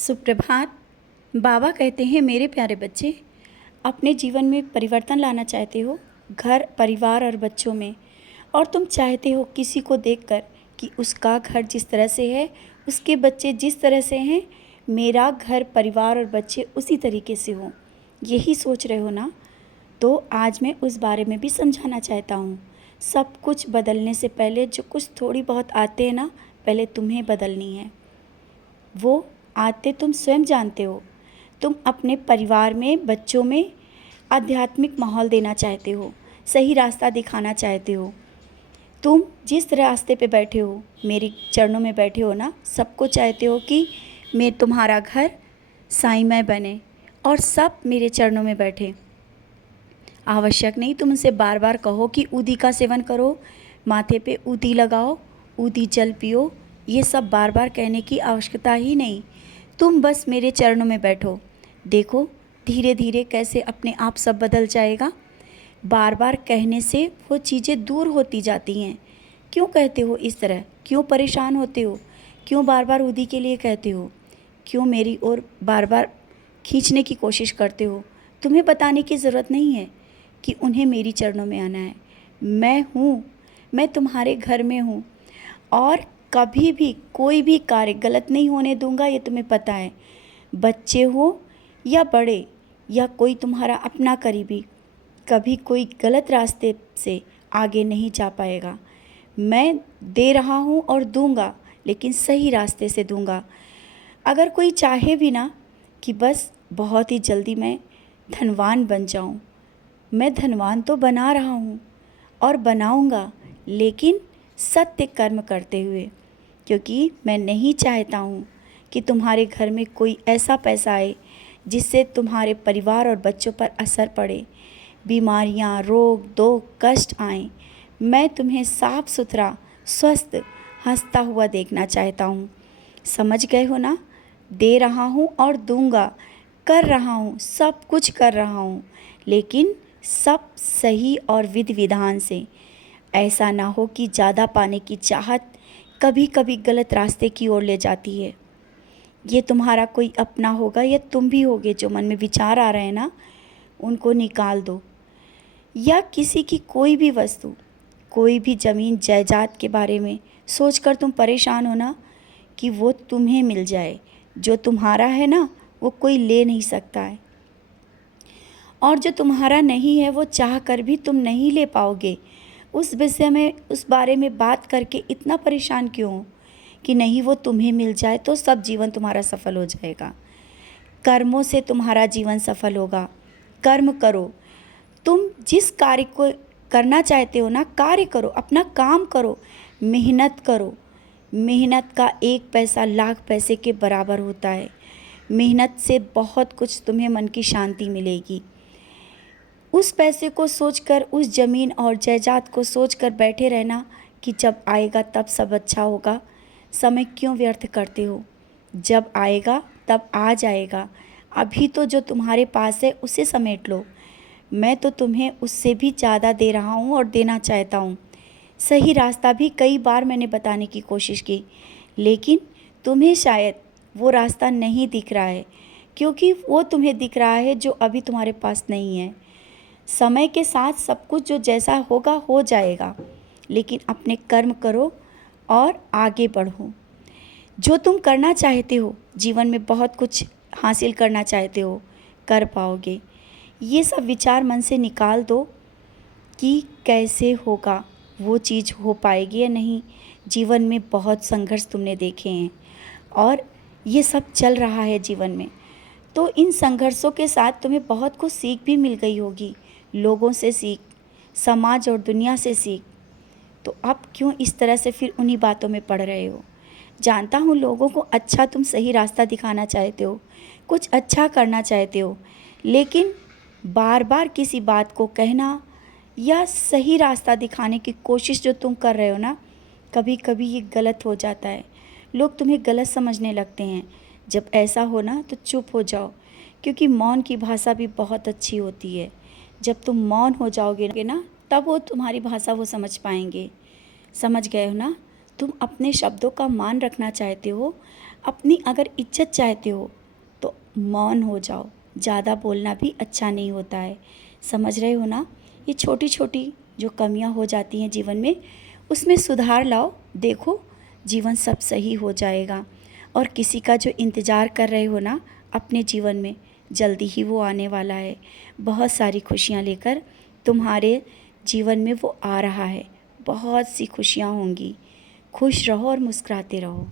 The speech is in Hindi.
सुप्रभात। बाबा कहते हैं, मेरे प्यारे बच्चे, अपने जीवन में परिवर्तन लाना चाहते हो घर परिवार और बच्चों में, और तुम चाहते हो किसी को देखकर कि उसका घर जिस तरह से है, उसके बच्चे जिस तरह से हैं, मेरा घर परिवार और बच्चे उसी तरीके से हों। यही सोच रहे हो ना? तो आज मैं उस बारे में भी समझाना चाहता हूँ। सब कुछ बदलने से पहले जो कुछ थोड़ी बहुत आते हैं ना, पहले तुम्हें बदलनी है। वो आते तुम स्वयं जानते हो। तुम अपने परिवार में, बच्चों में आध्यात्मिक माहौल देना चाहते हो, सही रास्ता दिखाना चाहते हो। तुम जिस रास्ते पे बैठे हो, मेरे चरणों में बैठे हो ना, सबको चाहते हो कि मैं तुम्हारा घर साईंमय बने और सब मेरे चरणों में बैठे। आवश्यक नहीं तुम उनसे बार बार कहो कि ऊदी का सेवन करो, माथे पे ऊदी लगाओ, ऊदी जल पियो। ये सब बार बार कहने की आवश्यकता ही नहीं। तुम बस मेरे चरणों में बैठो। देखो धीरे धीरे कैसे अपने आप सब बदल जाएगा। बार बार कहने से वो चीज़ें दूर होती जाती हैं। क्यों कहते हो इस तरह? क्यों परेशान होते हो? क्यों बार बार ऊदी के लिए कहते हो? क्यों मेरी ओर बार बार खींचने की कोशिश करते हो? तुम्हें बताने की ज़रूरत नहीं है कि उन्हें मेरी चरणों में आना है। मैं हूँ, मैं तुम्हारे घर में हूँ, और कभी भी कोई भी कार्य गलत नहीं होने दूंगा, ये तुम्हें पता है। बच्चे हो या बड़े या कोई तुम्हारा अपना करीबी, कभी कोई गलत रास्ते से आगे नहीं जा पाएगा। मैं दे रहा हूँ और दूंगा, लेकिन सही रास्ते से दूंगा। अगर कोई चाहे भी ना कि बस बहुत ही जल्दी मैं धनवान बन जाऊँ, मैं धनवान तो बना रहा हूँ और बनाऊंगा, लेकिन सत्य कर्म करते हुए। क्योंकि मैं नहीं चाहता हूँ कि तुम्हारे घर में कोई ऐसा पैसा आए जिससे तुम्हारे परिवार और बच्चों पर असर पड़े, बीमारियाँ, रोग, दुख, कष्ट आएँ। मैं तुम्हें साफ सुथरा, स्वस्थ, हंसता हुआ देखना चाहता हूँ। समझ गए हो ना? दे रहा हूँ और दूंगा, कर रहा हूँ, सब कुछ कर रहा हूँ, लेकिन सब सही और विधि विधान से। ऐसा ना हो कि ज़्यादा पाने की चाहत कभी कभी गलत रास्ते की ओर ले जाती है। ये तुम्हारा कोई अपना होगा या तुम भी होगे, जो मन में विचार आ रहे हैं ना, उनको निकाल दो। या किसी की कोई भी वस्तु, कोई भी ज़मीन जायदाद के बारे में सोचकर तुम परेशान हो ना कि वो तुम्हें मिल जाए। जो तुम्हारा है ना, वो कोई ले नहीं सकता है, और जो तुम्हारा नहीं है वो चाह कर भी तुम नहीं ले पाओगे। उस विषय में, उस बारे में बात करके इतना परेशान क्यों हो कि नहीं वो तुम्हें मिल जाए तो सब जीवन तुम्हारा सफल हो जाएगा। कर्मों से तुम्हारा जीवन सफल होगा। कर्म करो। तुम जिस कार्य को करना चाहते हो ना, कार्य करो, अपना काम करो, मेहनत करो। मेहनत का एक पैसा लाख पैसे के बराबर होता है। मेहनत से बहुत कुछ तुम्हें मन की शांति मिलेगी। उस पैसे को सोचकर, उस ज़मीन और जायदाद को सोचकर बैठे रहना कि जब आएगा तब सब अच्छा होगा। समय क्यों व्यर्थ करते हो? जब आएगा तब आ जाएगा। अभी तो जो तुम्हारे पास है उसे समेट लो। मैं तो तुम्हें उससे भी ज़्यादा दे रहा हूँ और देना चाहता हूँ। सही रास्ता भी कई बार मैंने बताने की कोशिश की, लेकिन तुम्हें शायद वो रास्ता नहीं दिख रहा है, क्योंकि वो तुम्हें दिख रहा है जो अभी तुम्हारे पास नहीं है। समय के साथ सब कुछ जो जैसा होगा हो जाएगा, लेकिन अपने कर्म करो और आगे बढ़ो। जो तुम करना चाहते हो, जीवन में बहुत कुछ हासिल करना चाहते हो, कर पाओगे। ये सब विचार मन से निकाल दो कि कैसे होगा, वो चीज़ हो पाएगी या नहीं। जीवन में बहुत संघर्ष तुमने देखे हैं और ये सब चल रहा है जीवन में, तो इन संघर्षों के साथ तुम्हें बहुत कुछ सीख भी मिल गई होगी। लोगों से सीख, समाज और दुनिया से सीख। तो अब क्यों इस तरह से फिर उन्हीं बातों में पड़ रहे हो? जानता हूँ लोगों को अच्छा तुम सही रास्ता दिखाना चाहते हो, कुछ अच्छा करना चाहते हो, लेकिन बार बार किसी बात को कहना या सही रास्ता दिखाने की कोशिश जो तुम कर रहे हो ना, कभी कभी ये गलत हो जाता है। लोग तुम्हें गलत समझने लगते हैं। जब ऐसा हो ना तो चुप हो जाओ, क्योंकि मौन की भाषा भी बहुत अच्छी होती है। जब तुम मौन हो जाओगे ना, तब वो तुम्हारी भाषा वो समझ पाएंगे। समझ गए हो ना? तुम अपने शब्दों का मान रखना चाहते हो, अपनी अगर इज्जत चाहते हो तो मौन हो जाओ, ज़्यादा बोलना भी अच्छा नहीं होता है। समझ रहे हो ना? ये छोटी छोटी जो कमियां हो जाती हैं जीवन में, उसमें सुधार लाओ, देखो जीवन सब सही हो जाएगा। और किसी का जो इंतज़ार कर रहे हो ना अपने जीवन में, जल्दी ही वो आने वाला है। बहुत सारी खुशियाँ लेकर तुम्हारे जीवन में वो आ रहा है। बहुत सी खुशियाँ होंगी। खुश रहो और मुस्कुराते रहो।